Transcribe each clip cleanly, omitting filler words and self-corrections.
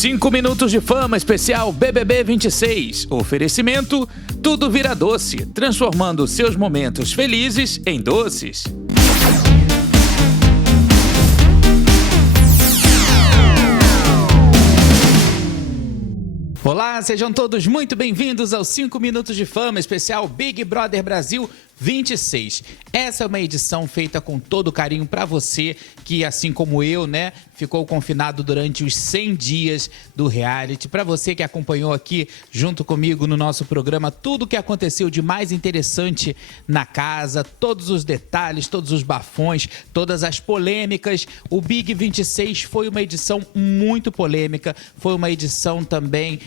5 minutos de fama especial BBB 26. Oferecimento, tudo vira doce, transformando seus momentos felizes em doces. Olá, sejam todos muito bem-vindos aos 5 minutos de fama especial Big Brother Brasil 26. Essa é uma edição feita com todo carinho para você que, assim como eu, ficou confinado durante os 100 dias do reality. Para você que acompanhou aqui junto comigo no nosso programa tudo o que aconteceu de mais interessante na casa, todos os detalhes, todos os bafões, todas as polêmicas. O Big 26 foi uma edição muito polêmica, foi uma edição também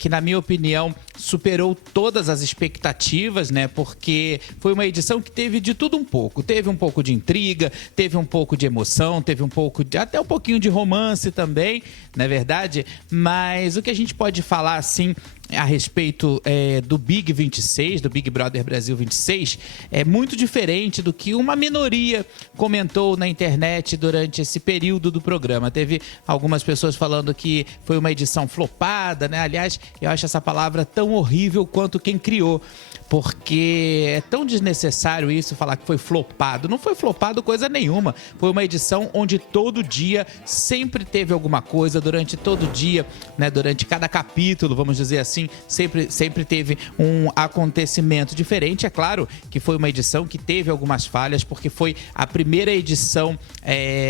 que, na minha opinião, superou todas as expectativas, porque foi uma edição que teve de tudo um pouco. Teve um pouco de intriga, teve um pouco de emoção, teve um pouco de, até um pouquinho de romance também, não é verdade? Mas o que a gente pode falar, assim, a respeito do Big 26, do Big Brother Brasil 26, é muito diferente do que uma minoria comentou na internet durante esse período do programa. Teve algumas pessoas falando que foi uma edição flopada, Aliás, eu acho essa palavra tão horrível quanto quem criou, porque é tão desnecessário isso, falar que foi flopado. Não foi flopado coisa nenhuma. Foi uma edição onde todo dia sempre teve alguma coisa, durante todo dia, durante cada capítulo, vamos dizer assim, sempre teve um acontecimento diferente. É claro que foi uma edição que teve algumas falhas, porque foi a primeira edição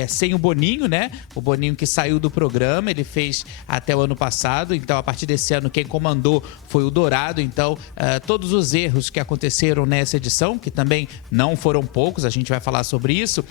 sem o Boninho, O Boninho que saiu do programa, ele fez até o ano passado, então a partir desse ano quem comandou foi o Dourado. Então todos os erros que aconteceram nessa edição, que também não foram poucos, a gente vai falar sobre isso,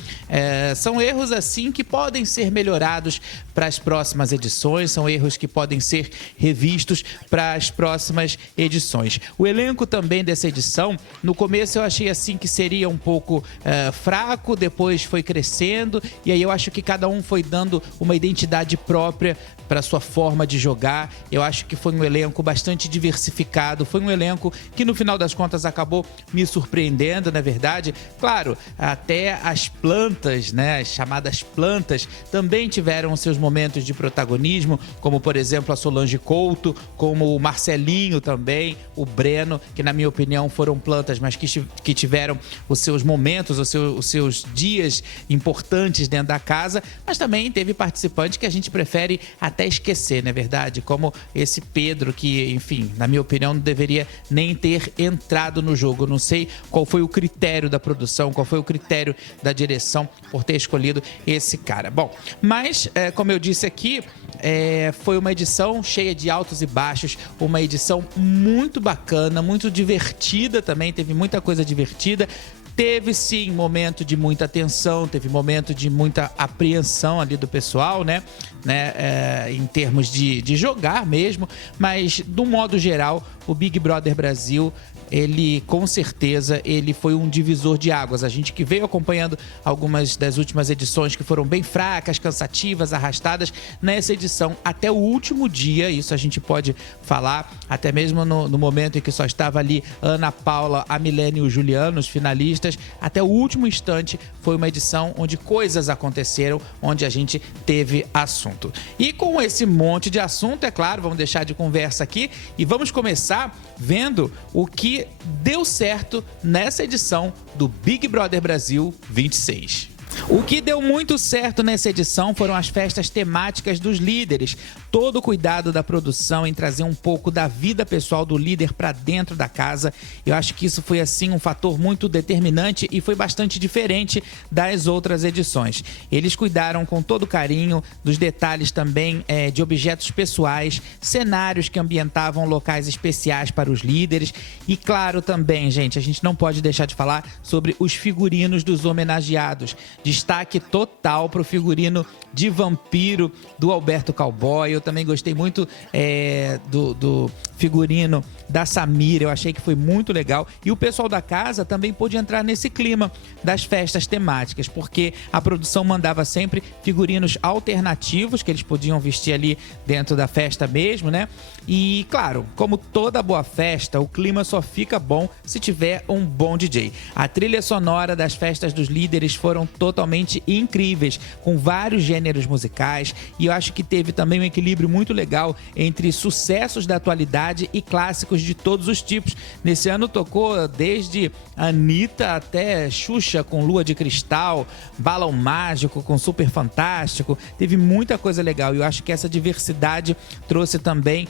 são erros assim que podem ser melhorados para as próximas edições, são erros que podem ser revistos para as próximas edições. O elenco também dessa edição, no começo eu achei assim que seria um pouco fraco, depois foi crescendo, e aí eu acho que cada um foi dando uma identidade própria para sua forma de jogar. Eu acho que foi um elenco bastante diversificado, foi um elenco que no final das contas acabou me surpreendendo, na verdade. Claro, até as plantas, as chamadas plantas, também tiveram seus momentos de protagonismo, como por exemplo a Solange Couto, como o Marcelinho também, o Breno, que na minha opinião foram plantas, mas que tiveram os seus momentos, os seus dias importantes dentro da casa. Mas também teve participantes que a gente prefere até esquecer, não é verdade? Como esse Pedro, que, enfim, na minha opinião, não deveria nem ter entrado no jogo. Eu não sei qual foi o critério da produção, qual foi o critério da direção por ter escolhido esse cara. Bom, mas, como eu disse aqui, foi uma edição cheia de altos e baixos, uma edição muito bacana, muito divertida também, teve muita coisa divertida. Teve sim momento de muita tensão, teve momento de muita apreensão ali do pessoal, em termos de jogar mesmo, mas do modo geral, o Big Brother Brasil, ele com certeza ele foi um divisor de águas. A gente que veio acompanhando algumas das últimas edições que foram bem fracas, cansativas, arrastadas, nessa edição até o último dia, isso a gente pode falar, até mesmo no momento em que só estava ali Ana Paula, a Milene e o Juliano, os finalistas, até o último instante foi uma edição onde coisas aconteceram, onde a gente teve assunto. E com esse monte de assunto, é claro, vamos deixar de conversa aqui e vamos começar vendo o que deu certo nessa edição do Big Brother Brasil 26. O que deu muito certo nessa edição foram as festas temáticas dos líderes. Todo o cuidado da produção em trazer um pouco da vida pessoal do líder para dentro da casa. Eu acho que isso foi, assim, um fator muito determinante e foi bastante diferente das outras edições. Eles cuidaram com todo carinho dos detalhes também de objetos pessoais, cenários que ambientavam locais especiais para os líderes. E claro também, gente, a gente não pode deixar de falar sobre os figurinos dos homenageados. Destaque total para o figurino de vampiro do Alberto Cowboy. Eu também gostei muito do figurino da Samira, eu achei que foi muito legal. E o pessoal da casa também pôde entrar nesse clima das festas temáticas, porque a produção mandava sempre figurinos alternativos que eles podiam vestir ali dentro da festa mesmo, E, claro, como toda boa festa, o clima só fica bom se tiver um bom DJ. A trilha sonora das festas dos líderes foram todas totalmente incríveis, com vários gêneros musicais, e eu acho que teve também um equilíbrio muito legal entre sucessos da atualidade e clássicos de todos os tipos. Nesse ano tocou desde Anitta até Xuxa com Lua de Cristal, Balão Mágico com Super Fantástico, teve muita coisa legal, e eu acho que essa diversidade trouxe também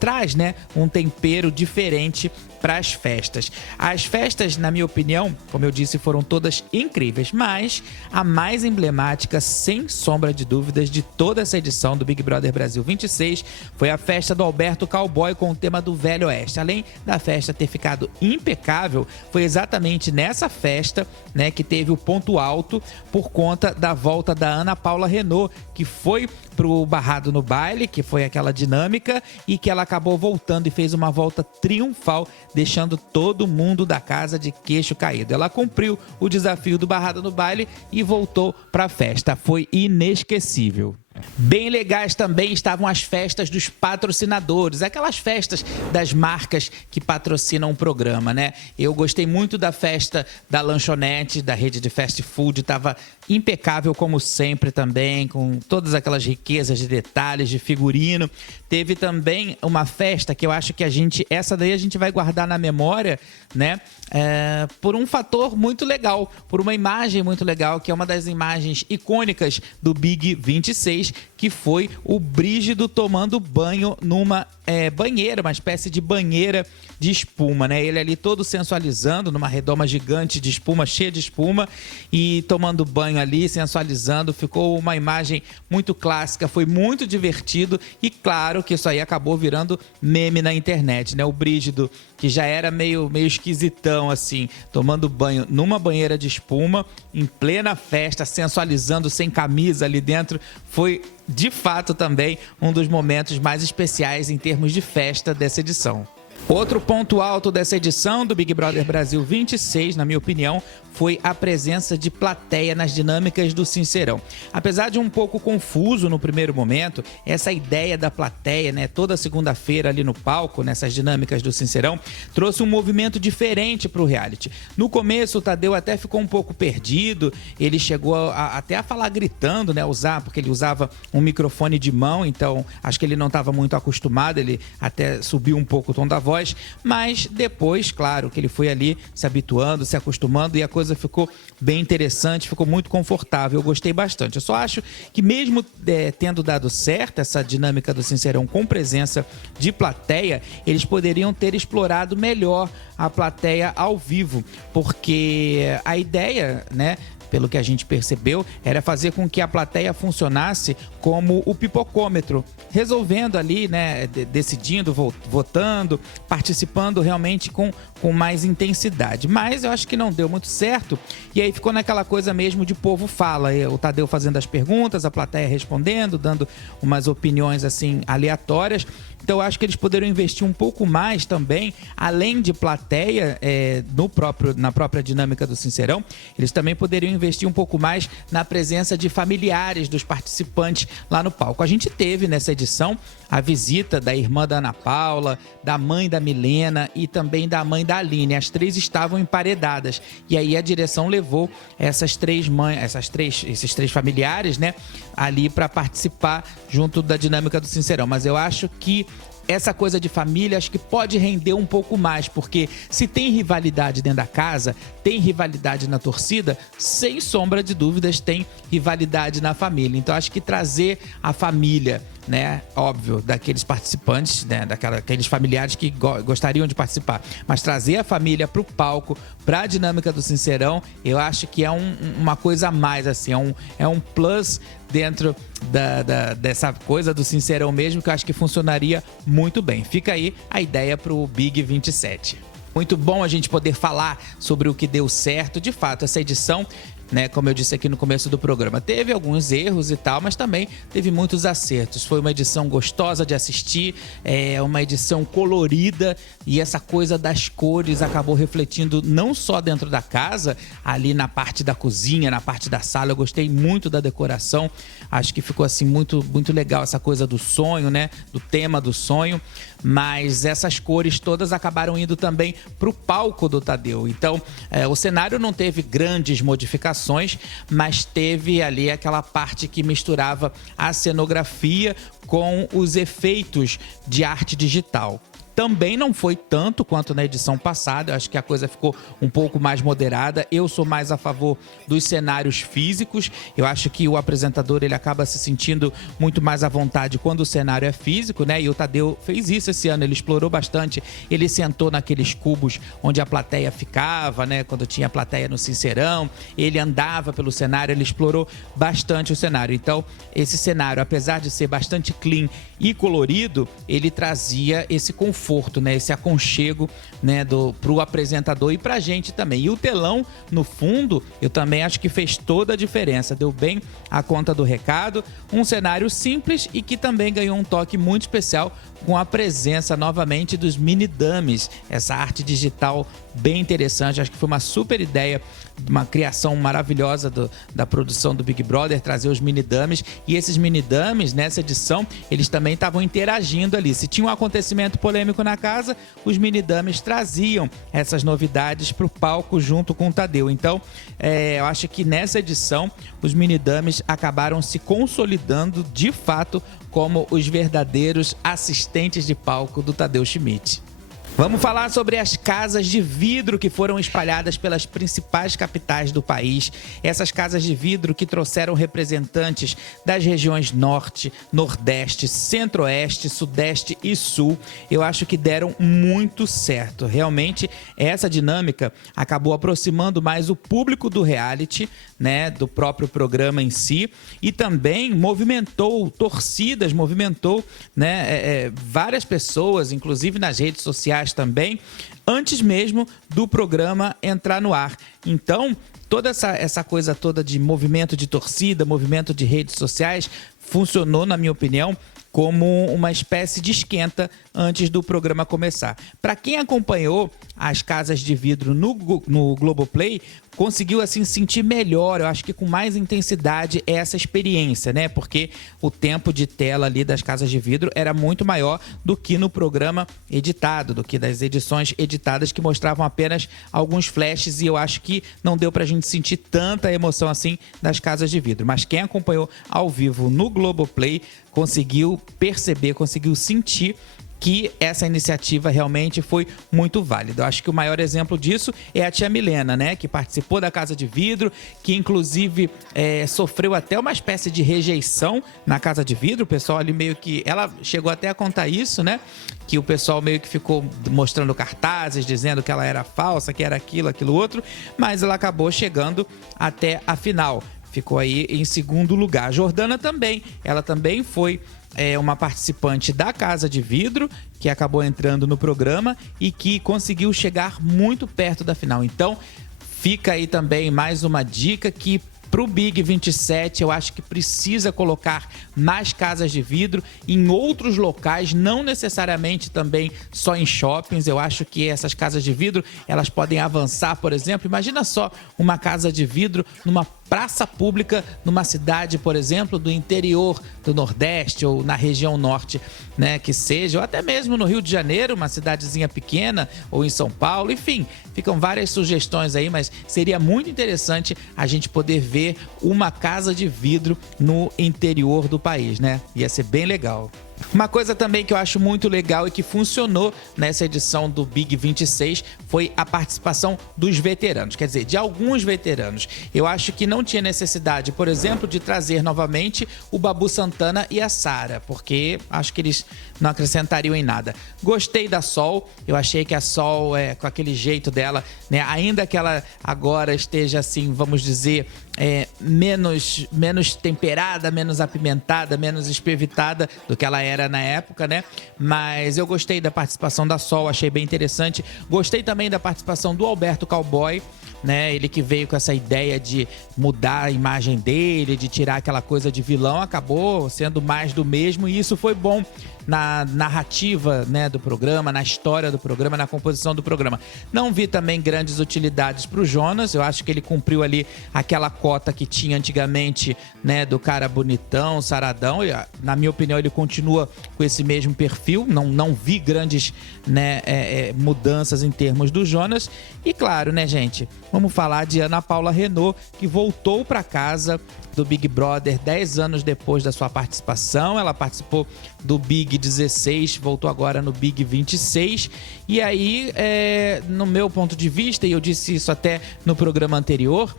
traz, né, um tempero diferente para as festas. As festas, na minha opinião, como eu disse, foram todas incríveis, mas a mais emblemática, sem sombra de dúvidas, de toda essa edição do Big Brother Brasil 26 foi a festa do Alberto Cowboy com o tema do Velho Oeste. Além da festa ter ficado impecável, foi exatamente nessa festa, né, que teve o ponto alto por conta da volta da Ana Paula Renault, que foi pro Barrado no Baile, que foi aquela dinâmica, e que ela acabou voltando e fez uma volta triunfal, deixando todo mundo da casa de queixo caído. Ela cumpriu o desafio do Barrado no Baile e voltou para a festa. Foi inesquecível. Bem legais também estavam as festas dos patrocinadores, aquelas festas das marcas que patrocinam o programa, né? Eu gostei muito da festa da lanchonete, da rede de fast food, estava impecável como sempre também, com todas aquelas riquezas de detalhes, de figurino. Teve também uma festa que eu acho que essa daí a gente vai guardar na memória, né? Por um fator muito legal, por uma imagem muito legal, que é uma das imagens icônicas do Big 26, que foi o Brígido tomando banho numa banheira, uma espécie de banheira de espuma, né? Ele ali todo sensualizando numa redoma gigante de espuma, cheia de espuma, e tomando banho ali, sensualizando. Ficou uma imagem muito clássica, foi muito divertido, e claro que isso aí acabou virando meme na internet, né? O Brígido, que já era meio esquisitão assim, tomando banho numa banheira de espuma, em plena festa, sensualizando sem camisa ali dentro, foi de fato também um dos momentos mais especiais em termos de festa dessa edição. Outro ponto alto dessa edição do Big Brother Brasil 26, na minha opinião, foi a presença de plateia nas dinâmicas do Sincerão. Apesar de um pouco confuso no primeiro momento, essa ideia da plateia, né, toda segunda-feira ali no palco, nessas dinâmicas do Sincerão, trouxe um movimento diferente para o reality. No começo, o Tadeu até ficou um pouco perdido, ele chegou até a falar gritando, né, porque ele usava um microfone de mão, então acho que ele não estava muito acostumado, ele até subiu um pouco o tom da voz, mas depois, claro, que ele foi ali se habituando, se acostumando, e a coisa ficou bem interessante, ficou muito confortável, eu gostei bastante. Eu só acho que mesmo tendo dado certo essa dinâmica do Sincerão com presença de plateia, eles poderiam ter explorado melhor a plateia ao vivo, porque a ideia, né, pelo que a gente percebeu, era fazer com que a plateia funcionasse como o pipocômetro, resolvendo ali, né, decidindo, votando, participando realmente com mais intensidade. Mas eu acho que não deu muito certo, e aí ficou naquela coisa mesmo de povo fala, o Tadeu fazendo as perguntas, a plateia respondendo, dando umas opiniões assim aleatórias. Então eu acho que eles poderiam investir um pouco mais também, além de plateia, na própria dinâmica do Sincerão, eles também poderiam investir um pouco mais na presença de familiares dos participantes lá no palco. A gente teve nessa edição a visita da irmã da Ana Paula, da mãe da Milena e também da mãe da Aline. As três estavam emparedadas, e aí a direção levou esses três familiares, né, ali para participar junto da dinâmica do Sincerão. Mas eu acho que essa coisa de família acho que pode render um pouco mais, porque se tem rivalidade dentro da casa, tem rivalidade na torcida, sem sombra de dúvidas tem rivalidade na família. Então acho que trazer a família, né, óbvio, daqueles participantes, né, daqueles familiares que gostariam de participar, mas trazer a família para o palco, para a dinâmica do Sincerão, eu acho que é uma coisa a mais, assim, é um plus dentro dessa coisa do Sincerão mesmo, que eu acho que funcionaria muito bem. Fica aí a ideia para o Big 27. Muito bom a gente poder falar sobre o que deu certo. De fato, essa edição, né, como eu disse aqui no começo do programa, teve alguns erros e tal, mas também teve muitos acertos. Foi uma edição gostosa de assistir, uma edição colorida, e essa coisa das cores acabou refletindo não só dentro da casa, ali na parte da cozinha, na parte da sala. Eu gostei muito da decoração, acho que ficou assim muito, muito legal essa coisa do sonho, né, do tema do sonho, mas essas cores todas acabaram indo também para o palco do Tadeu. Então, o cenário não teve grandes modificações, locações, mas teve ali aquela parte que misturava a cenografia com os efeitos de arte digital. Também não foi tanto quanto na edição passada, eu acho que a coisa ficou um pouco mais moderada. Eu sou mais a favor dos cenários físicos. Eu acho que o apresentador ele acaba se sentindo muito mais à vontade quando o cenário é físico, né? E o Tadeu fez isso esse ano, ele explorou bastante. Ele sentou naqueles cubos onde a plateia ficava, né? Quando tinha a plateia no Sincerão, ele andava pelo cenário, ele explorou bastante o cenário. Então, esse cenário, apesar de ser bastante clean e colorido, ele trazia esse conforto, né, esse aconchego, né, pro apresentador e pra gente também. E o telão, no fundo, eu também acho que fez toda a diferença. Deu bem a conta do recado. Um cenário simples e que também ganhou um toque muito especial com a presença novamente dos mini dummies. Essa arte digital bem interessante. Acho que foi uma super ideia, uma criação maravilhosa da produção do Big Brother, trazer os mini dummies. E esses mini dummies, nessa edição, eles também estavam interagindo ali. Se tinha um acontecimento polêmico na casa, os mini dummies traziam essas novidades para o palco junto com o Tadeu. Então, eu acho que nessa edição, os mini dummies acabaram se consolidando de fato como os verdadeiros assistentes de palco do Tadeu Schmidt. Vamos falar sobre as casas de vidro que foram espalhadas pelas principais capitais do país. Essas casas de vidro que trouxeram representantes das regiões Norte, Nordeste, Centro-Oeste, Sudeste e Sul. Eu acho que deram muito certo. Realmente, essa dinâmica acabou aproximando mais o público do reality, né, do próprio programa em si, e também movimentou torcidas, movimentou, né, várias pessoas, inclusive nas redes sociais também, antes mesmo do programa entrar no ar. Então, toda essa coisa toda de movimento de torcida, movimento de redes sociais, funcionou, na minha opinião, como uma espécie de esquenta antes do programa começar. Para quem acompanhou as casas de vidro no Globoplay, conseguiu assim sentir melhor, eu acho que com mais intensidade, essa experiência, né? Porque o tempo de tela ali das casas de vidro era muito maior do que no programa editado, do que das edições editadas que mostravam apenas alguns flashes, e eu acho que não deu pra gente sentir tanta emoção assim das casas de vidro. Mas quem acompanhou ao vivo no Globoplay conseguiu perceber, conseguiu sentir que essa iniciativa realmente foi muito válida. Eu acho que o maior exemplo disso é a tia Milena, né? Que participou da Casa de Vidro, que inclusive sofreu até uma espécie de rejeição na Casa de Vidro. O pessoal ali meio que... Ela chegou até a contar isso, né? Que o pessoal meio que ficou mostrando cartazes, dizendo que ela era falsa, que era aquilo, aquilo outro. Mas ela acabou chegando até a final. Ficou aí em segundo lugar. A Jordana também. Ela também foi uma participante da Casa de Vidro, que acabou entrando no programa e que conseguiu chegar muito perto da final. Então, fica aí também mais uma dica que pro Big 27, eu acho que precisa colocar mais casas de vidro em outros locais, não necessariamente também só em shoppings. Eu acho que essas casas de vidro, elas podem avançar, por exemplo. Imagina só uma casa de vidro numa praça pública, numa cidade, por exemplo, do interior do Nordeste ou na região Norte, né, que seja, ou até mesmo no Rio de Janeiro, uma cidadezinha pequena, ou em São Paulo, enfim, ficam várias sugestões aí, mas seria muito interessante a gente poder ver uma casa de vidro no interior do país, né? Ia ser bem legal. Uma coisa também que eu acho muito legal e que funcionou nessa edição do Big 26 foi a participação dos veteranos, quer dizer, de alguns veteranos. Eu acho que não tinha necessidade, por exemplo, de trazer novamente o Babu Santana e a Sara, porque acho que eles não acrescentariam em nada. Gostei da Sol, eu achei que a Sol, com aquele jeito dela, né, ainda que ela agora esteja assim, vamos dizer, menos temperada, menos apimentada, menos espevitada do que ela era na época, né? Mas eu gostei da participação da Sol, achei bem interessante. Gostei também da participação do Alberto Cowboy, né? Ele que veio com essa ideia de mudar a imagem dele, de tirar aquela coisa de vilão, acabou sendo mais do mesmo, e isso foi bom. na narrativa, né, do programa, na história do programa, na composição do programa. Não vi também grandes utilidades para o Jonas. Eu acho que ele cumpriu ali aquela cota que tinha antigamente, né, do cara bonitão, saradão. E, na minha opinião, ele continua com esse mesmo perfil. Não vi grandes, né, mudanças em termos do Jonas. E claro, né, gente, vamos falar de Ana Paula Renault, que voltou para casa do Big Brother 10 anos depois da sua participação. Ela participou do Big 16, voltou agora no Big 26. E aí, no meu ponto de vista, e eu disse isso até no programa anterior,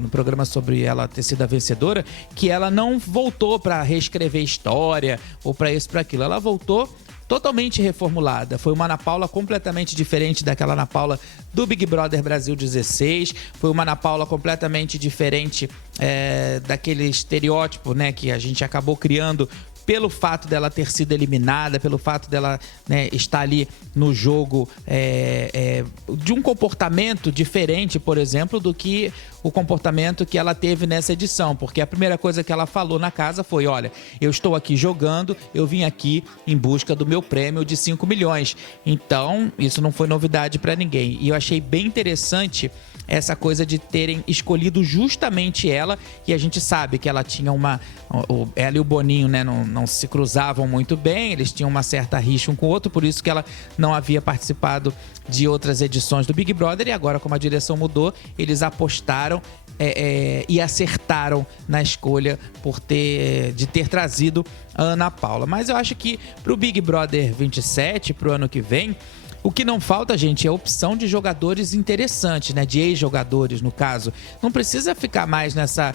no programa sobre ela ter sido a vencedora, que ela não voltou para reescrever história ou para isso, para aquilo. Ela voltou totalmente reformulada. Foi uma Ana Paula completamente diferente daquela Ana Paula do Big Brother Brasil 16. Foi uma Ana Paula completamente diferente daquele estereótipo, né, que a gente acabou criando pelo fato dela ter sido eliminada, pelo fato dela, né, estar ali no jogo de um comportamento diferente, por exemplo, do que o comportamento que ela teve nessa edição. Porque a primeira coisa que ela falou na casa foi: olha, eu estou aqui jogando, eu vim aqui em busca do meu prêmio de 5 milhões. Então, isso não foi novidade para ninguém. E eu achei bem interessante essa coisa de terem escolhido justamente ela, e a gente sabe que ela tinha ela e o Boninho, né, não se cruzavam muito bem, eles tinham uma certa rixa um com o outro, por isso que ela não havia participado de outras edições do Big Brother. E agora, como a direção mudou, eles apostaram e acertaram na escolha de ter trazido a Ana Paula. Mas eu acho que pro Big Brother 27, pro ano que vem, o que não falta, gente, é a opção de jogadores interessantes, né? De ex-jogadores, no caso. Não precisa ficar mais nessa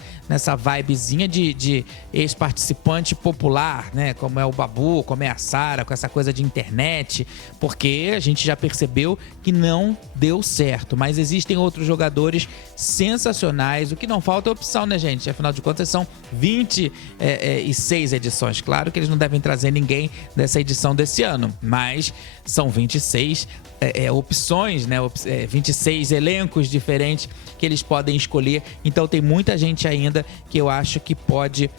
vibezinha de ex-participante popular, né? Como é o Babu, como é a Sara, com essa coisa de internet. Porque a gente já percebeu que não deu certo. Mas existem outros jogadores sensacionais. O que não falta é opção, né, gente? Afinal de contas, são 26 edições. Claro que eles não devem trazer ninguém dessa edição desse ano, mas são 26 opções, né? 26 elencos diferentes que eles podem escolher. Então tem muita gente ainda que eu acho que pode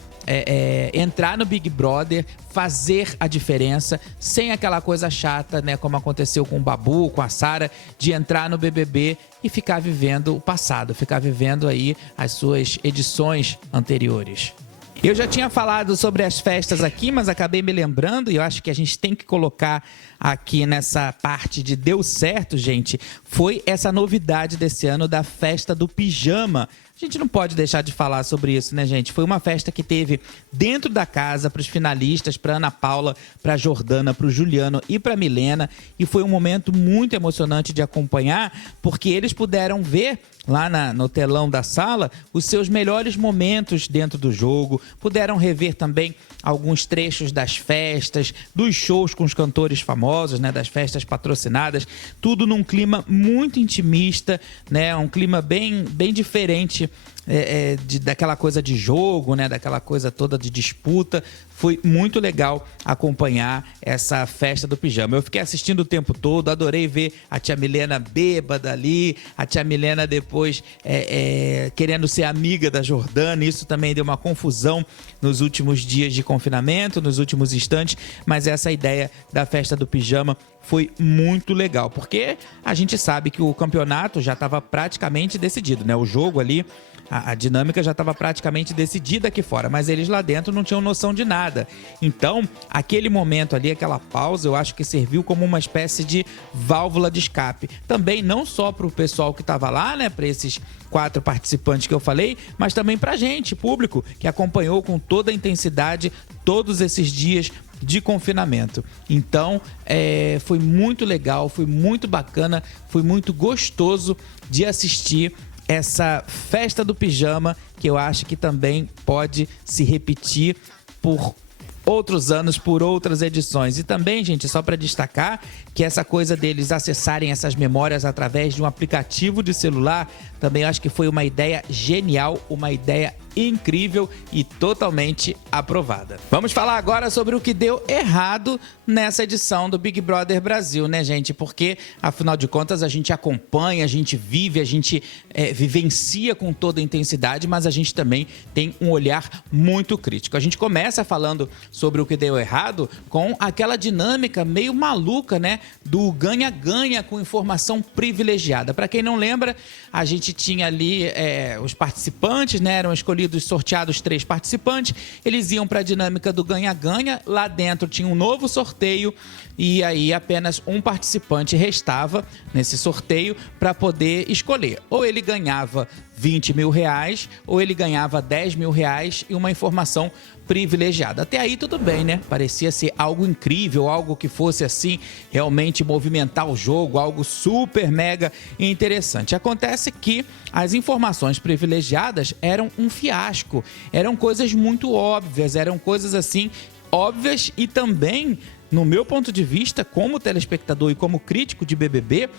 entrar no Big Brother, fazer a diferença, sem aquela coisa chata, né? Como aconteceu com o Babu, com a Sara, de entrar no BBB e ficar vivendo o passado, ficar vivendo aí as suas edições anteriores. Eu já tinha falado sobre as festas aqui, mas acabei me lembrando, e eu acho que a gente tem que colocar aqui nessa parte de deu certo, gente, foi essa novidade desse ano da festa do pijama. A gente não pode deixar de falar sobre isso, né, gente? Foi uma festa que teve dentro da casa para os finalistas, para Ana Paula, para Jordana, para o Juliano e para Milena. E foi um momento muito emocionante de acompanhar, porque eles puderam ver lá no telão da sala os seus melhores momentos dentro do jogo. Puderam rever também alguns trechos das festas, dos shows com os cantores famosos, né, das festas patrocinadas. Tudo num clima muito intimista, né? Um clima bem diferente daquela coisa de jogo, né? Daquela coisa toda de disputa. Foi muito legal acompanhar essa festa do pijama. Eu fiquei assistindo o tempo todo, adorei ver a tia Milena bêbada ali, a tia Milena depois querendo ser amiga da Jordana. Isso também deu uma confusão nos últimos dias de confinamento, nos últimos instantes, mas essa ideia da festa do pijama foi muito legal, porque a gente sabe que o campeonato já estava praticamente decidido, né? O jogo ali, a dinâmica já estava praticamente decidida aqui fora, mas eles lá dentro não tinham noção de nada. Então, aquele momento ali, aquela pausa, eu acho que serviu como uma espécie de válvula de escape. Também não só para o pessoal que estava lá, né, para esses 4 participantes que eu falei, mas também para a gente, público, que acompanhou com toda a intensidade todos esses dias de confinamento. Então, foi muito legal, foi muito bacana, foi muito gostoso de assistir essa festa do pijama, que eu acho que também pode se repetir por outros anos, por outras edições. E também, gente, só para destacar que essa coisa deles acessarem essas memórias através de um aplicativo de celular, também acho que foi uma ideia genial, uma ideia incrível e totalmente aprovada. Vamos falar agora sobre o que deu errado nessa edição do Big Brother Brasil, né, gente? Porque, afinal de contas, a gente acompanha, a gente vive, a gente vivencia com toda a intensidade, mas a gente também tem um olhar muito crítico. A gente começa falando sobre o que deu errado com aquela dinâmica meio maluca, né, do ganha-ganha com informação privilegiada. Para quem não lembra, a gente tinha ali os participantes, né, eram escolhidos, sorteados 3 participantes, eles iam para a dinâmica do ganha-ganha, lá dentro tinha um novo sorteio e aí apenas um participante restava nesse sorteio para poder escolher. Ou ele ganhava 20 mil reais, ou ele ganhava 10 mil reais e uma informação privilegiada. Até aí tudo bem, né? Parecia ser algo incrível, algo que fosse assim, realmente movimentar o jogo, algo super mega interessante. Acontece que as informações privilegiadas eram um fiasco, eram coisas muito óbvias, eram coisas assim, óbvias e também, no meu ponto de vista, como telespectador e como crítico de BBB,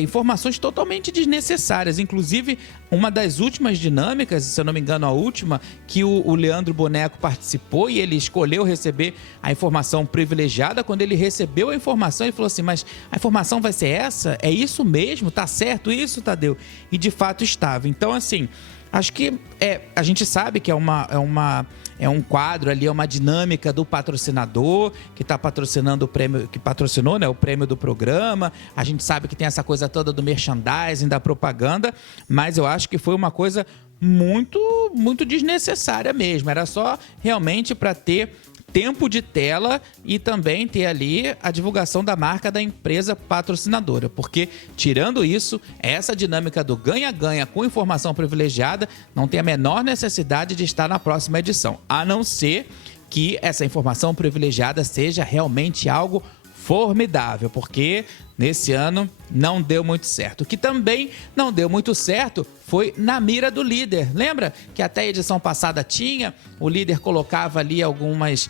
informações totalmente desnecessárias. Inclusive, uma das últimas dinâmicas, se eu não me engano, a última, que o Leandro Boneco participou e ele escolheu receber a informação privilegiada. Quando ele recebeu a informação, ele falou assim, mas a informação vai ser essa? É isso mesmo? Tá certo isso, Tadeu? E de fato estava. Então, assim, acho que a gente sabe que é um quadro ali, é uma dinâmica do patrocinador que está patrocinando o prêmio, que patrocinou, né, o prêmio do programa. A gente sabe que tem essa coisa toda do merchandising, da propaganda, mas eu acho que foi uma coisa muito, muito desnecessária mesmo. Era só realmente para ter tempo de tela e também ter ali a divulgação da marca da empresa patrocinadora, porque tirando isso, essa dinâmica do ganha-ganha com informação privilegiada não tem a menor necessidade de estar na próxima edição, a não ser que essa informação privilegiada seja realmente algo formidável, porque nesse ano não deu muito certo. O que também não deu muito certo foi na mira do líder. Lembra que até a edição passada tinha, o líder colocava ali algumas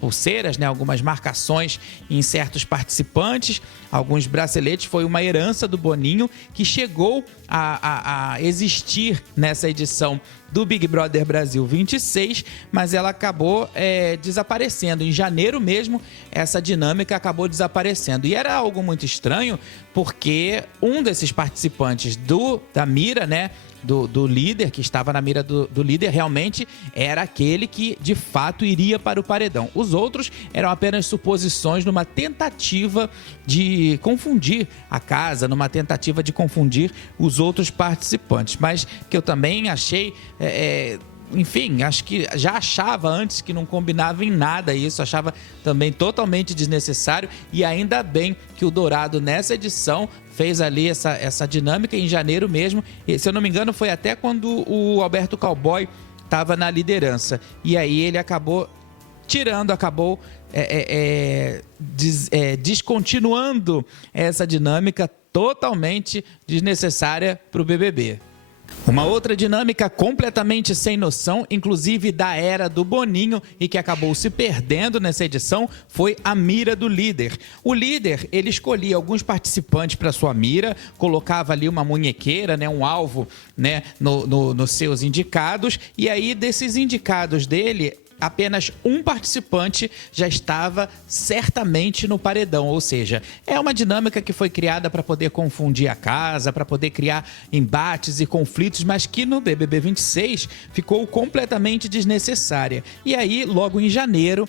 pulseiras, né, algumas marcações em certos participantes, alguns braceletes. Foi uma herança do Boninho que chegou a existir nessa edição do Big Brother Brasil 26, mas ela acabou desaparecendo. Em janeiro mesmo, essa dinâmica acabou desaparecendo. E era algo muito estranho, porque um desses participantes da mira, né, do líder, que estava na mira do líder, realmente era aquele que de fato iria para o paredão. Os outros eram apenas suposições numa tentativa de confundir a casa, numa tentativa de confundir os outros participantes, mas que eu também achei... enfim, acho que já achava antes que não combinava em nada isso, achava também totalmente desnecessário, e ainda bem que o Dourado nessa edição fez ali essa dinâmica em janeiro mesmo, e, se eu não me engano foi até quando o Alberto Cowboy estava na liderança, e aí ele acabou descontinuando essa dinâmica totalmente desnecessária para o BBB. Uma outra dinâmica completamente sem noção, inclusive da era do Boninho, e que acabou se perdendo nessa edição, foi a mira do líder. O líder, ele escolhia alguns participantes para sua mira, colocava ali uma munhequeira, né, um alvo, né, nos seus indicados, e aí desses indicados dele, apenas um participante já estava certamente no paredão, ou seja, é uma dinâmica que foi criada para poder confundir a casa, para poder criar embates e conflitos, mas que no BBB 26 ficou completamente desnecessária. E aí, logo em janeiro,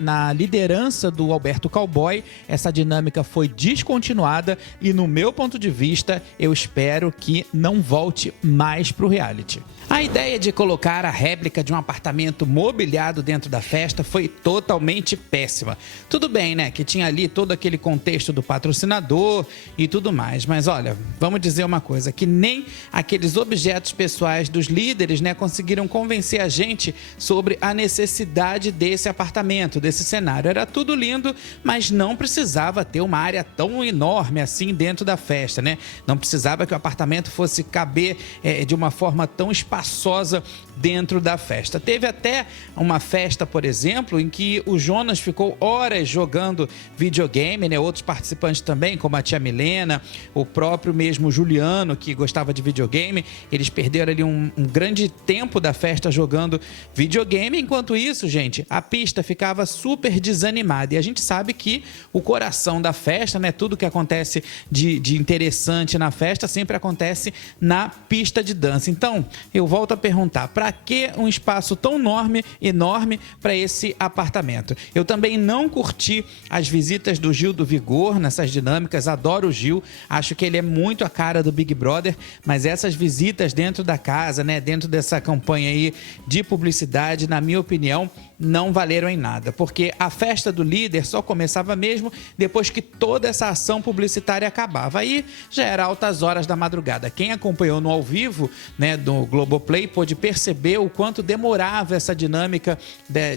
na liderança do Alberto Cowboy, essa dinâmica foi descontinuada e, no meu ponto de vista, eu espero que não volte mais para o reality. A ideia de colocar a réplica de um apartamento mobiliado dentro da festa foi totalmente péssima. Tudo bem, né, que tinha ali todo aquele contexto do patrocinador e tudo mais, mas olha, vamos dizer uma coisa, que nem aqueles objetos pessoais dos líderes, né, conseguiram convencer a gente sobre a necessidade desse apartamento, desse cenário. Era tudo lindo, mas não precisava ter uma área tão enorme assim dentro da festa, né? Não precisava que o apartamento fosse caber de uma forma tão espaçosa dentro da festa. Teve até uma festa, por exemplo, em que o Jonas ficou horas jogando videogame, né? Outros participantes também, como a tia Milena, o próprio mesmo Juliano, que gostava de videogame, eles perderam ali um grande tempo da festa jogando videogame. Enquanto isso, gente, a pista ficava ficava super desanimada. E a gente sabe que o coração da festa, né, tudo que acontece de interessante na festa sempre acontece na pista de dança. Então, eu volto a perguntar, para que um espaço tão enorme para esse apartamento? Eu também não curti as visitas do Gil do Vigor nessas dinâmicas, adoro o Gil, acho que ele é muito a cara do Big Brother, mas essas visitas dentro da casa, né, dentro dessa campanha aí de publicidade, na minha opinião, não valeram em nada, porque a festa do líder só começava mesmo depois que toda essa ação publicitária acabava. Aí já era altas horas da madrugada. Quem acompanhou no ao vivo, né, do Globoplay, pôde perceber o quanto demorava essa dinâmica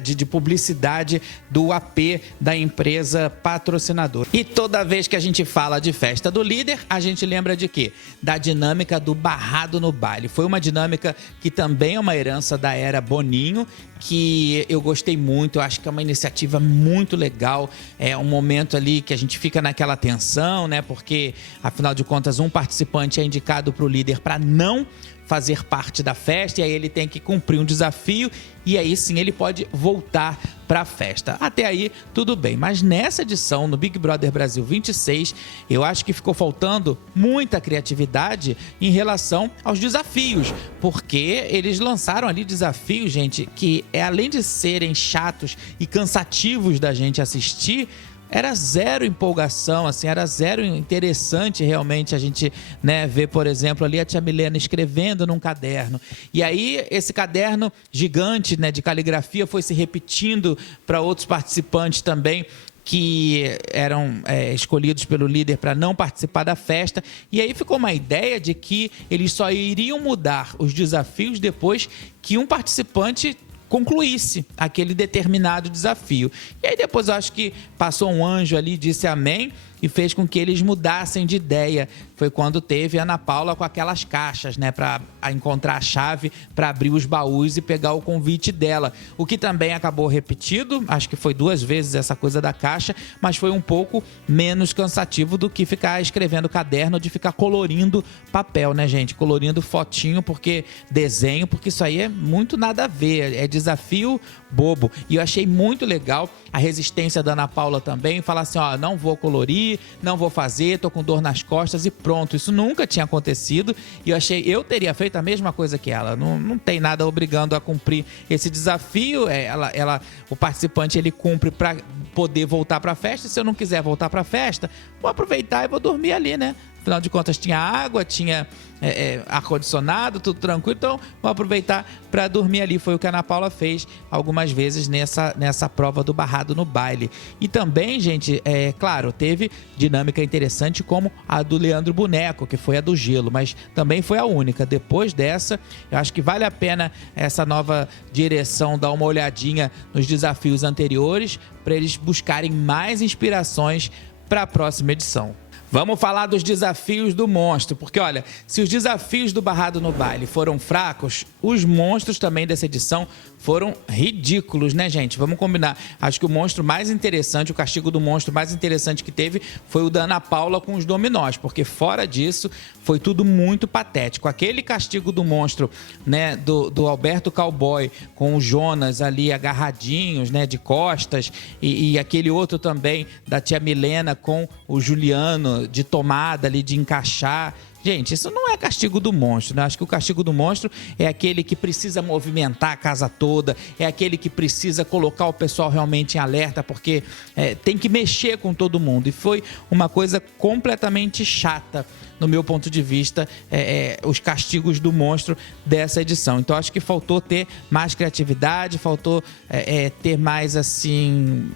de publicidade do AP da empresa patrocinadora. E toda vez que a gente fala de festa do líder, a gente lembra de quê? Da dinâmica do barrado no baile. Foi uma dinâmica que também é uma herança da era Boninho, que eu gostei muito, eu acho que é uma iniciativa muito legal, é um momento ali que a gente fica naquela tensão, né, porque afinal de contas um participante é indicado para o líder para não fazer parte da festa e aí ele tem que cumprir um desafio e aí sim ele pode voltar para a festa. Até aí tudo bem, mas nessa edição no Big Brother Brasil 26, eu acho que ficou faltando muita criatividade em relação aos desafios, porque eles lançaram ali desafios, gente, que além de serem chatos e cansativos da gente assistir, era zero empolgação, assim, era zero interessante realmente a gente, né, ver, por exemplo, ali a tia Milena escrevendo num caderno. E aí esse caderno gigante, né, de caligrafia foi se repetindo para outros participantes também, que eram escolhidos pelo líder para não participar da festa. E aí ficou uma ideia de que eles só iriam mudar os desafios depois que um participante concluísse aquele determinado desafio. E aí depois eu acho que passou um anjo ali, disse amém e fez com que eles mudassem de ideia. Foi quando teve a Ana Paula com aquelas caixas, né, para encontrar a chave para abrir os baús e pegar o convite dela. O que também acabou repetido, acho que foi 2 vezes essa coisa da caixa, mas foi um pouco menos cansativo do que ficar escrevendo caderno, de ficar colorindo papel, né, gente? Colorindo fotinho, porque desenho, porque isso aí é muito nada a ver, é desafio bobo. E eu achei muito legal a resistência da Ana Paula também, falar assim, ó, não vou colorir, não vou fazer, tô com dor nas costas e pronto. Isso nunca tinha acontecido e eu teria feito a mesma coisa que ela. Não tem nada obrigando a cumprir esse desafio. O participante, ele cumpre para poder voltar para a festa. Se eu não quiser voltar para a festa, vou aproveitar e vou dormir ali, né? Afinal de contas, tinha água, tinha ar-condicionado, tudo tranquilo. Então, vou aproveitar para dormir ali. Foi o que a Ana Paula fez algumas vezes nessa prova do barrado no baile. E também, gente, claro, teve dinâmica interessante como a do Leandro Boneco, que foi a do gelo, mas também foi a única. Depois dessa, eu acho que vale a pena essa nova direção dar uma olhadinha nos desafios anteriores para eles buscarem mais inspirações para a próxima edição. Vamos falar dos desafios do monstro, porque olha, se os desafios do barrado no baile foram fracos, os monstros também dessa edição foram ridículos, né, gente? Vamos combinar. Acho que o monstro mais interessante, o castigo do monstro mais interessante que teve foi o da Ana Paula com os dominós, porque fora disso foi tudo muito patético. Aquele castigo do monstro, né, do Alberto Cowboy com o Jonas ali agarradinhos, né, de costas, e aquele outro também da tia Milena com o Juliano de tomada ali, de encaixar. Gente, isso não é castigo do monstro, né? Acho que o castigo do monstro é aquele que precisa movimentar a casa toda, é aquele que precisa colocar o pessoal realmente em alerta, porque tem que mexer com todo mundo. E foi uma coisa completamente chata, no meu ponto de vista, os castigos do monstro dessa edição. Então, acho que faltou ter mais criatividade, faltou ter mais, assim,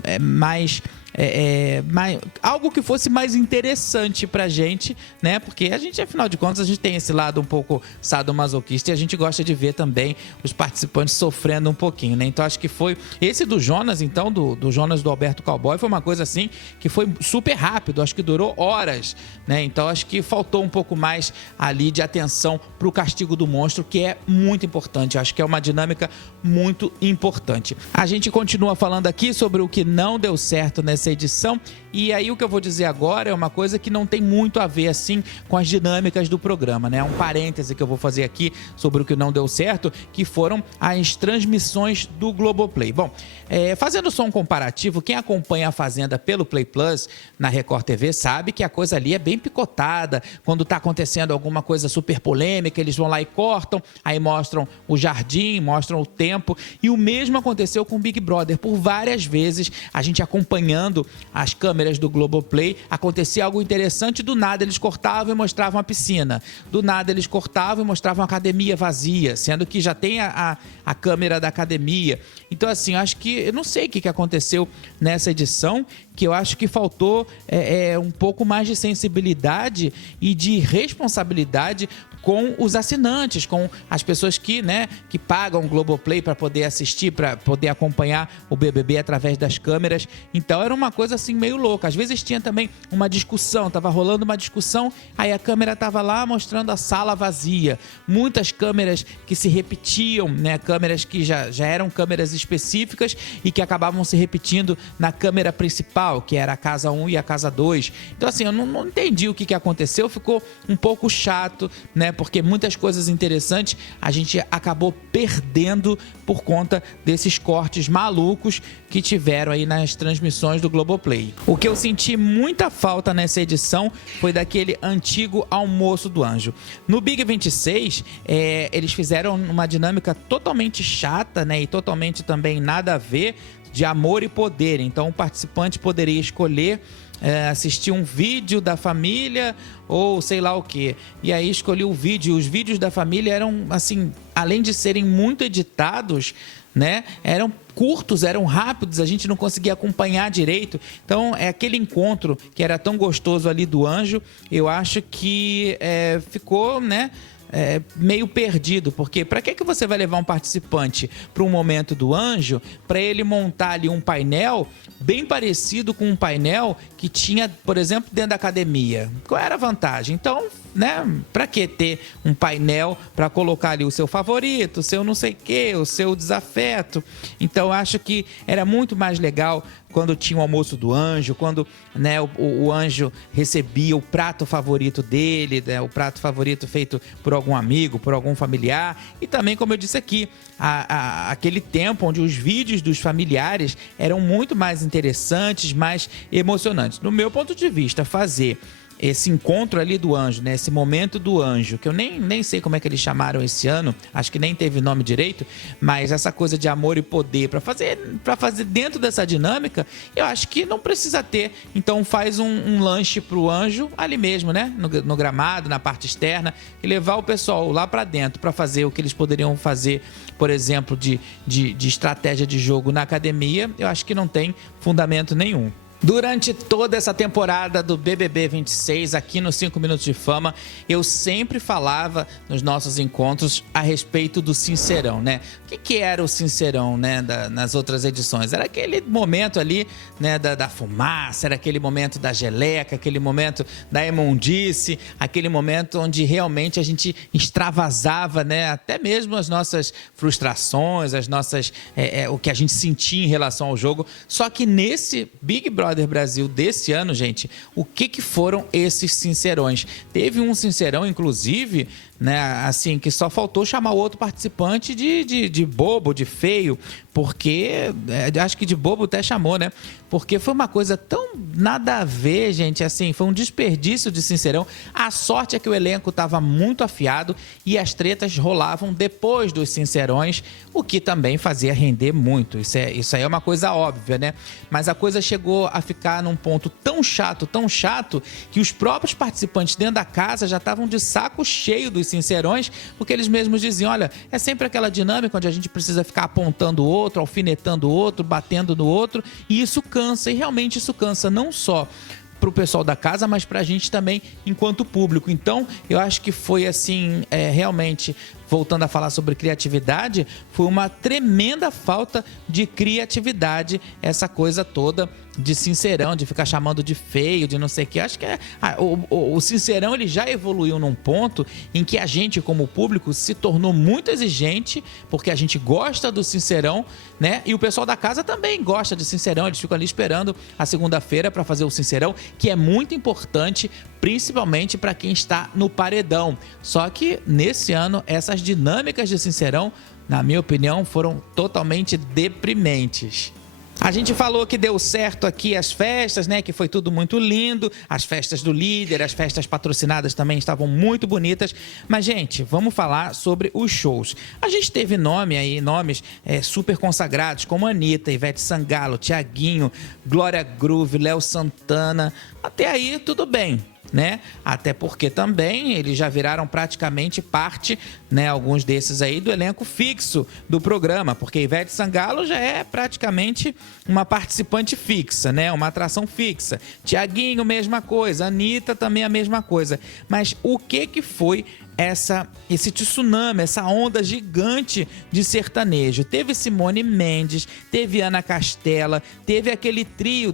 algo que fosse mais interessante pra gente, né? Porque a gente, afinal de contas, a gente tem esse lado um pouco sadomasoquista e a gente gosta de ver também os participantes sofrendo um pouquinho, né? Então acho que foi esse do Jonas, então, do Jonas do Alberto Cowboy, foi uma coisa assim que foi super rápido, acho que durou horas, né? Então acho que faltou um pouco mais ali de atenção pro castigo do monstro, que é muito importante, acho que é uma dinâmica muito importante. A gente continua falando aqui sobre o que não deu certo nessa nessa edição. E aí o que eu vou dizer agora é uma coisa que não tem muito a ver assim com as dinâmicas do programa, né? Um parêntese que eu vou fazer aqui sobre o que não deu certo, que foram as transmissões do Globoplay. Bom, fazendo só um comparativo, quem acompanha a Fazenda pelo Play Plus na Record TV sabe que a coisa ali é bem picotada. Quando está acontecendo alguma coisa super polêmica, eles vão lá e cortam, aí mostram o jardim, mostram o tempo. E o mesmo aconteceu com o Big Brother. Por várias vezes, a gente acompanhando as câmeras do Globoplay, acontecia algo interessante, do nada eles cortavam e mostravam a piscina. Do nada eles cortavam e mostravam a academia vazia, sendo que já tem a câmera da academia. Então, assim, eu acho que... Eu não sei o que aconteceu nessa edição, que eu acho que faltou um pouco mais de sensibilidade e de responsabilidade com os assinantes, com as pessoas que pagam o Globoplay para poder assistir, para poder acompanhar o BBB através das câmeras. Então era uma coisa assim meio louca. Às vezes tinha também uma discussão, estava rolando uma discussão, aí a câmera estava lá mostrando a sala vazia. Muitas câmeras que se repetiam, né? Câmeras que já eram câmeras específicas e que acabavam se repetindo na câmera principal, que era a casa 1 e a casa 2. Então assim, eu não entendi o que aconteceu, ficou um pouco chato, né? Porque muitas coisas interessantes a gente acabou perdendo por conta desses cortes malucos que tiveram aí nas transmissões do Globoplay. O que eu senti muita falta nessa edição foi daquele antigo almoço do anjo. No Big 26, eles fizeram uma dinâmica totalmente chata, né? E totalmente também nada a ver, de amor e poder. Então o participante poderia escolher assistir um vídeo da família ou sei lá o que. E aí escolhi o vídeo. Os vídeos da família eram, assim, além de serem muito editados, né, eram curtos, eram rápidos, a gente não conseguia acompanhar direito. Então, aquele encontro que era tão gostoso ali do anjo, eu acho que ficou, né, meio perdido, porque para que você vai levar um participante para um momento do anjo, para ele montar ali um painel bem parecido com um painel que tinha, por exemplo, dentro da academia? Qual era a vantagem? Então, né, para que ter um painel para colocar ali o seu favorito, o seu não sei o que, o seu desafeto? Então, eu acho que era muito mais legal quando tinha o almoço do anjo, quando, né, o anjo recebia o prato favorito dele, né, o prato favorito feito por algum amigo, por algum familiar. E também, como eu disse aqui, aquele tempo onde os vídeos dos familiares eram muito mais interessantes, mais emocionantes. No meu ponto de vista, fazer esse encontro ali do anjo, né? Esse momento do anjo, que eu nem sei como é que eles chamaram esse ano, acho que nem teve nome direito, mas essa coisa de amor e poder, para fazer dentro dessa dinâmica, eu acho que não precisa ter. Então faz um lanche pro anjo ali mesmo, né? No gramado, na parte externa, e levar o pessoal lá para dentro para fazer o que eles poderiam fazer, por exemplo, de estratégia de jogo na academia. Eu acho que não tem fundamento nenhum. Durante toda essa temporada do BBB 26, aqui no 5 Minutos de Fama, eu sempre falava nos nossos encontros a respeito do Sincerão, né? O que era o Sincerão, né, nas outras edições? Era aquele momento ali, né, da fumaça, era aquele momento da geleca, aquele momento da imundice, aquele momento onde realmente a gente extravasava, né, até mesmo as nossas frustrações, as nossas, o que a gente sentia em relação ao jogo. Só que nesse Big Brother Brasil desse ano, gente, o que foram esses sincerões? Teve um sincerão, inclusive, né, assim, que só faltou chamar o outro participante de bobo, de feio, porque, acho que de bobo até chamou, né? Porque foi uma coisa tão nada a ver, gente, assim, foi um desperdício de sincerão. A sorte é que o elenco estava muito afiado e as tretas rolavam depois dos sincerões, o que também fazia render muito. Isso aí é uma coisa óbvia, né? Mas a coisa chegou a ficar num ponto tão chato, que os próprios participantes dentro da casa já estavam de saco cheio dos sincerões, porque eles mesmos diziam, olha, é sempre aquela dinâmica onde a gente precisa ficar apontando o outro, alfinetando o outro, batendo no outro, e isso cansa, e realmente isso cansa não só para o pessoal da casa, mas para a gente também enquanto público. Então, eu acho que foi assim, realmente, voltando a falar sobre criatividade, foi uma tremenda falta de criatividade essa coisa toda de sincerão, de ficar chamando de feio, de não sei o que. Acho que o sincerão ele já evoluiu num ponto em que a gente, como público, se tornou muito exigente, porque a gente gosta do sincerão, né? E o pessoal da casa também gosta de sincerão, eles ficam ali esperando a segunda-feira para fazer o sincerão, que é muito importante, principalmente para quem está no paredão. Só que nesse ano, essas dinâmicas de sincerão, na minha opinião, foram totalmente deprimentes. A gente falou que deu certo aqui as festas, né? Que foi tudo muito lindo. As festas do líder, as festas patrocinadas também estavam muito bonitas. Mas, gente, vamos falar sobre os shows. A gente teve nomes super consagrados, como Anitta, Ivete Sangalo, Thiaguinho, Glória Groove, Léo Santana. Até aí, tudo bem, né? Até porque também eles já viraram praticamente parte, né, alguns desses aí, do elenco fixo do programa, porque Ivete Sangalo já é praticamente uma participante fixa, né? Uma atração fixa. Thiaguinho, mesma coisa. Anitta também a mesma coisa. Mas o que foi esse tsunami, essa onda gigante de sertanejo? Teve Simone Mendes, teve Ana Castela, teve aquele trio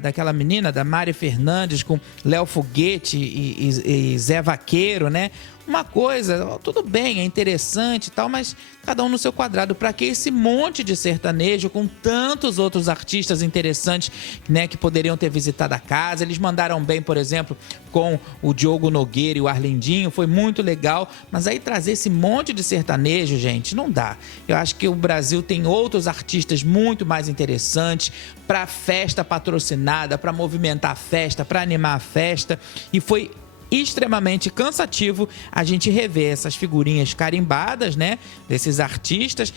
daquela menina, da Mari Fernandes, com Léo Foguete e Zé Vaqueiro, né? Uma coisa, tudo bem, é interessante e tal, mas cada um no seu quadrado. Para que esse monte de sertanejo com tantos outros artistas interessantes, né, que poderiam ter visitado a casa? Eles mandaram bem, por exemplo, com o Diogo Nogueira e o Arlindinho, foi muito legal, mas aí trazer esse monte de sertanejo, gente, não dá. Eu acho que o Brasil tem outros artistas muito mais interessantes para festa patrocinada, para movimentar a festa, para animar a festa, e foi extremamente cansativo a gente rever essas figurinhas carimbadas, né, desses artistas,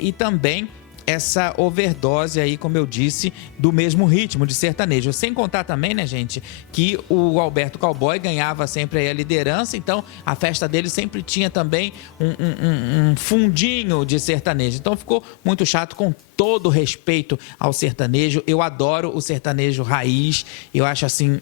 e também essa overdose aí, como eu disse, do mesmo ritmo de sertanejo. Sem contar também, né, gente, que o Alberto Cowboy ganhava sempre aí a liderança, então a festa dele sempre tinha também um fundinho de sertanejo. Então ficou muito chato, com todo respeito ao sertanejo. Eu adoro o sertanejo raiz, eu acho assim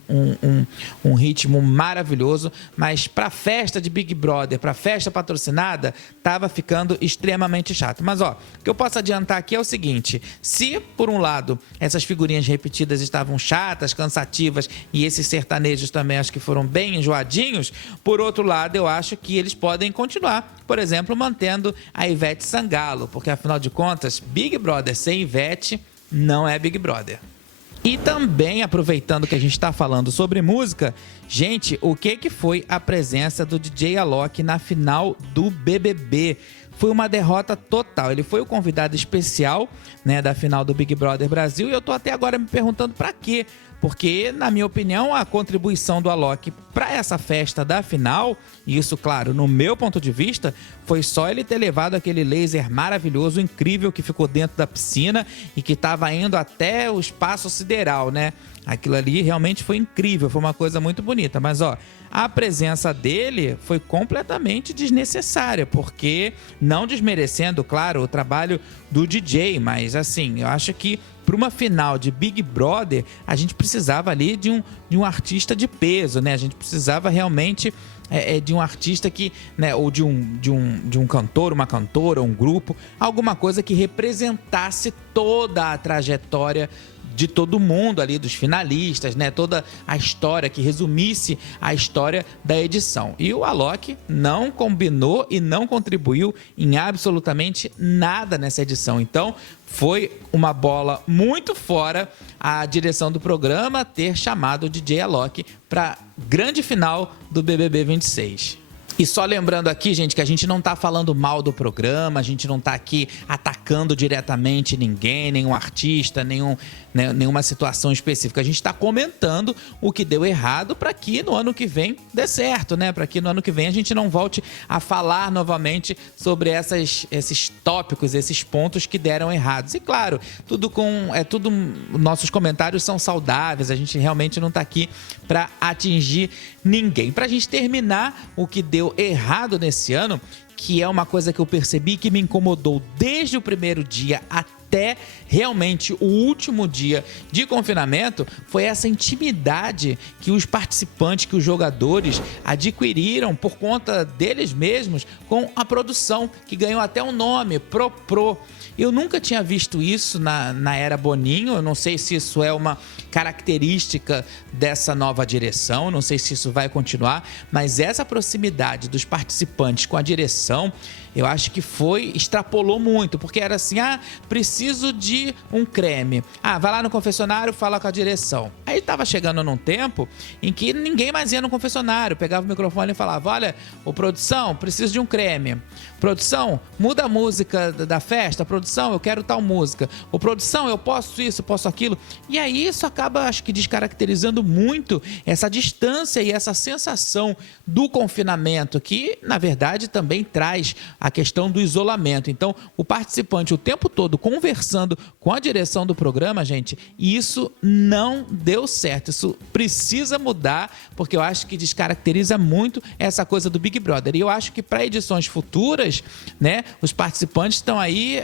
um ritmo maravilhoso, mas para festa de Big Brother, para festa patrocinada, tava ficando extremamente chato. Mas ó, o que eu posso adiantar aqui é o seguinte: se por um lado essas figurinhas repetidas estavam chatas, cansativas, e esses sertanejos também acho que foram bem enjoadinhos, por outro lado eu acho que eles podem continuar, por exemplo, mantendo a Ivete Sangalo, porque afinal de contas, Big Brother sem Ivete não é Big Brother. E também, aproveitando que a gente está falando sobre música, gente, o que foi a presença do DJ Alok na final do BBB? Foi uma derrota total. Ele foi o convidado especial, né, da final do Big Brother Brasil, e eu tô até agora me perguntando para quê? Porque, na minha opinião, a contribuição do Alok para essa festa da final, e isso, claro, no meu ponto de vista, foi só ele ter levado aquele laser maravilhoso, incrível, que ficou dentro da piscina e que estava indo até o espaço sideral, né? Aquilo ali realmente foi incrível, foi uma coisa muito bonita. Mas, ó, a presença dele foi completamente desnecessária, porque, não desmerecendo, claro, o trabalho do DJ, mas, assim, eu acho que para uma final de Big Brother, a gente precisava ali de um artista de peso, né? A gente precisava realmente de um artista que, né, ou de um cantor, uma cantora, um grupo, alguma coisa que representasse toda a trajetória de todo mundo ali, dos finalistas, né? Toda a história, que resumisse a história da edição. E o Alok não combinou e não contribuiu em absolutamente nada nessa edição. Então, foi uma bola muito fora a direção do programa ter chamado o DJ Alok para grande final do BBB 26. E só lembrando aqui, gente, que a gente não tá falando mal do programa, a gente não tá aqui atacando diretamente ninguém, nenhum artista, nenhuma situação específica. A gente tá comentando o que deu errado para que no ano que vem dê certo, né? Para que no ano que vem a gente não volte a falar novamente sobre esses tópicos, esses pontos que deram errados. E claro, nossos comentários são saudáveis, a gente realmente não tá aqui para atingir ninguém. Pra gente terminar o que deu errado nesse ano, que é uma coisa que eu percebi que me incomodou desde o primeiro dia até até realmente o último dia de confinamento, foi essa intimidade que os participantes, que os jogadores adquiriram por conta deles mesmos com a produção, que ganhou até um nome, Pro. Eu nunca tinha visto isso na era Boninho, eu não sei se isso é uma característica dessa nova direção, não sei se isso vai continuar, mas essa proximidade dos participantes com a direção, eu acho que extrapolou muito, porque era assim, preciso de um creme. Vai lá no confessionário, fala com a direção. Aí tava chegando num tempo em que ninguém mais ia no confessionário, pegava o microfone e falava, olha, produção, preciso de um creme. Produção, muda a música da festa. Produção, eu quero tal música. Produção, eu posso isso, posso aquilo. E aí isso acaba, acho que, descaracterizando muito essa distância e essa sensação do confinamento, que, na verdade, também traz a questão do isolamento. Então, o participante o tempo todo conversando com a direção do programa, gente, isso não deu certo. Isso precisa mudar, porque eu acho que descaracteriza muito essa coisa do Big Brother. E eu acho que para edições futuras, né, os participantes estão aí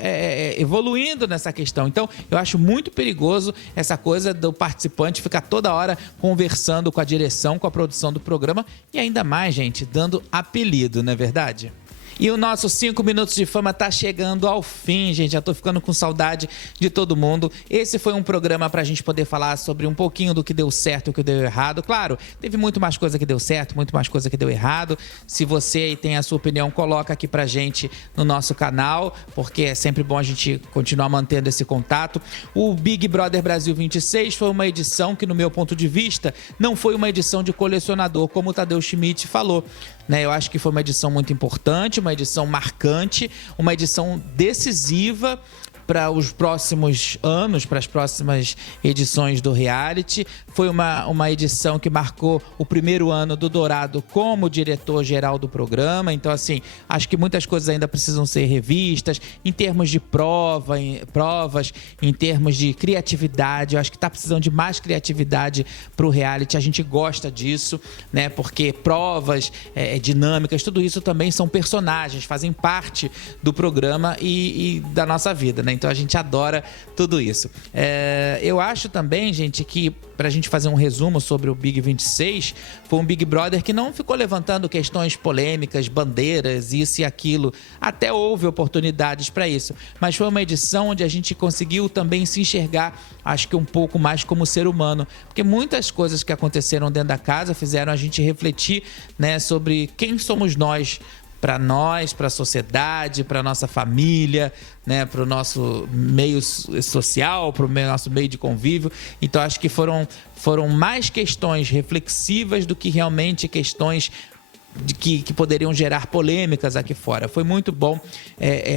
evoluindo nessa questão. Então, eu acho muito perigoso essa coisa do participante ficar toda hora conversando com a direção, com a produção do programa e ainda mais, gente, dando apelido, não é verdade? E o nosso 5 Minutos de Fama tá chegando ao fim, gente. Já tô ficando com saudade de todo mundo. Esse foi um programa pra gente poder falar sobre um pouquinho do que deu certo e o que deu errado. Claro, teve muito mais coisa que deu certo, muito mais coisa que deu errado. Se você aí tem a sua opinião, coloca aqui pra gente no nosso canal, porque é sempre bom a gente continuar mantendo esse contato. O Big Brother Brasil 26 foi uma edição que, no meu ponto de vista, não foi uma edição de colecionador, como o Tadeu Schmidt falou. Eu acho que foi uma edição muito importante, uma edição marcante, uma edição decisiva para os próximos anos, para as próximas edições do reality. Foi uma edição que marcou o primeiro ano do Dourado como diretor-geral do programa. Então, assim, acho que muitas coisas ainda precisam ser revistas em termos de provas, em termos de criatividade. Eu acho que está precisando de mais criatividade para o reality. A gente gosta disso, né? Porque provas, dinâmicas, tudo isso também são personagens, fazem parte do programa e da nossa vida, né? Então a gente adora tudo isso. Eu acho também, gente, que pra gente fazer um resumo sobre o Big 26, foi um Big Brother que não ficou levantando questões polêmicas, bandeiras, isso e aquilo. Até houve oportunidades para isso. Mas foi uma edição onde a gente conseguiu também se enxergar, acho que um pouco mais como ser humano. Porque muitas coisas que aconteceram dentro da casa fizeram a gente refletir, né, sobre quem somos nós, para a sociedade, para a nossa família, né, para o nosso meio social, para o nosso meio de convívio. Então, acho que foram mais questões reflexivas do que realmente questões que poderiam gerar polêmicas aqui fora. Foi muito bom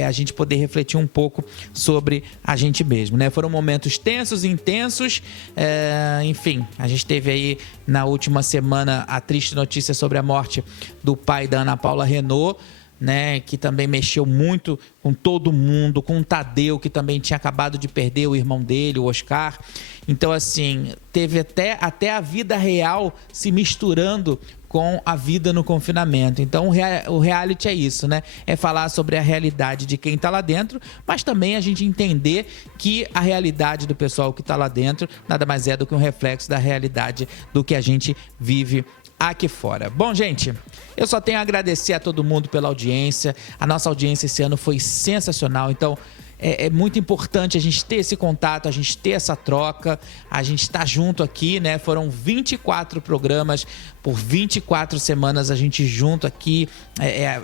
a gente poder refletir um pouco sobre a gente mesmo, né? Foram momentos tensos e intensos. Enfim, a gente teve aí na última semana a triste notícia sobre a morte do pai da Ana Paula Renault, né, que também mexeu muito com todo mundo, com o Tadeu, que também tinha acabado de perder o irmão dele, o Oscar. Então, assim, teve até a vida real se misturando com a vida no confinamento. Então, o reality é isso, né? É falar sobre a realidade de quem tá lá dentro, mas também a gente entender que a realidade do pessoal que tá lá dentro nada mais é do que um reflexo da realidade do que a gente vive aqui fora. Bom, gente, eu só tenho a agradecer a todo mundo pela audiência. A nossa audiência esse ano foi sensacional, então é muito importante a gente ter esse contato, a gente ter essa troca, a gente tá junto aqui, né? Foram 24 programas por 24 semanas, a gente junto aqui,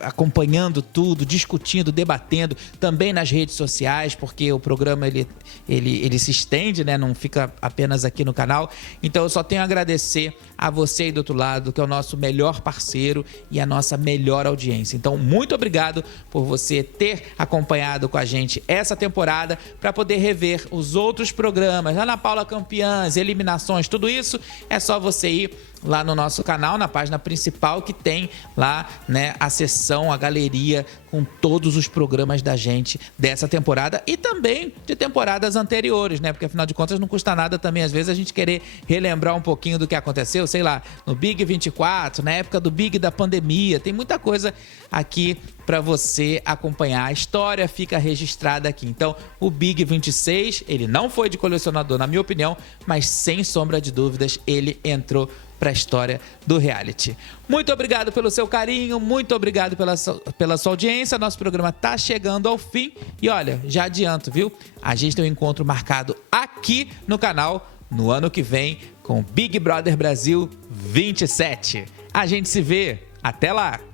acompanhando tudo, discutindo, debatendo, também nas redes sociais, porque o programa ele se estende, né? Não fica apenas aqui no canal. Então eu só tenho a agradecer a você aí do outro lado, que é o nosso melhor parceiro e a nossa melhor audiência. Então, muito obrigado por você ter acompanhado com a gente essa temporada, para poder rever os outros programas, Ana Paula Campeãs, eliminações, tudo isso é só você ir lá no nosso canal, na página principal, que tem lá, né, a seção, a galeria com todos os programas da gente dessa temporada e também de temporadas anteriores, né? Porque afinal de contas não custa nada também, às vezes, a gente querer relembrar um pouquinho do que aconteceu, sei lá, no Big 24, na época do Big da pandemia. Tem muita coisa aqui para você acompanhar. A história fica registrada aqui. Então, o Big 26, ele não foi de colecionador, na minha opinião, mas sem sombra de dúvidas, ele entrou para a história do reality. Muito obrigado pelo seu carinho, muito obrigado pela sua audiência. Nosso programa tá chegando ao fim e olha, já adianto, viu? A gente tem um encontro marcado aqui no canal no ano que vem com Big Brother Brasil 27. A gente se vê. Até lá!